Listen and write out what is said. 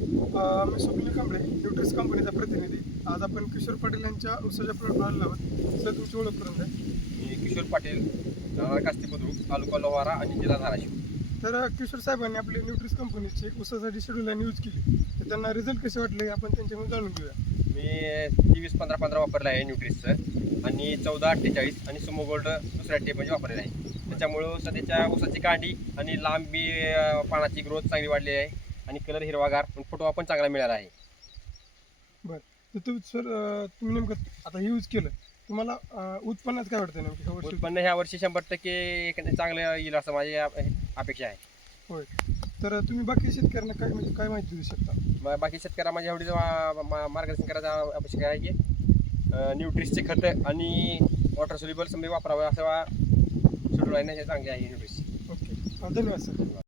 मी स्वप्नील कांबळे न्यूट्रिस कंपनीचा प्रतिनिधी. आज आपण किशोर पाटील यांच्या उसाच्या आलेलो आहोत. सर तुमची ओळख करून द्या. मी किशोर पाटील कास्ती बुद्रुक तालुका लोहारा आणि जिल्हा धाराशिव. तर किशोर साहेबांनी आपली न्यूट्रिस कंपनीची उसासाठी शेड्यूल लाईन यूज केली. तर त्यांना रिझल्ट कसे वाटले आपण त्यांच्याकडून जाणून घेऊया. मी तेवीस पंधरा पंधरा वापरलं आहे न्यूट्रिसचं आणि चौदा अठ्ठेचाळीस आणि सुमो गोल्ड दुसऱ्या टेप म्हणजे वापरलेलं आहे. त्याच्यामुळं सध्याच्या ऊसाची कांडी आणि लांबी पानाची ग्रोथ चांगली वाढलेली आहे. आणि कलर हिरवागार पण फुटवा पण चांगला मिळाला आहे. बरं. तर तुम्ही सर तुम्ही नेमकं आता यूज केलं. तुम्हाला अ, उत्पन्नात काय वाटतं नेमकं ह्या वर्षी? उत्पन्न ह्या वर्षी शंभर टक्के एखादं चांगलं येईल असं माझी अप- अपेक्षा आहे. होय. तर तुम्ही बाकी शेतकऱ्यांना काय म्हणजे काय माहिती देऊ शकता? बाकी शेतकऱ्या माझ्या एवढी मार्गदर्शन करायचं अपेक्षा आहे की अं, न्यूट्रिसचे खतं आणि वॉटर सोल्युबल समजा वापरावं असं शेड्यूल आहे ना हे चांगले आहे न्यूट्रिस ओके. धन्यवाद सर.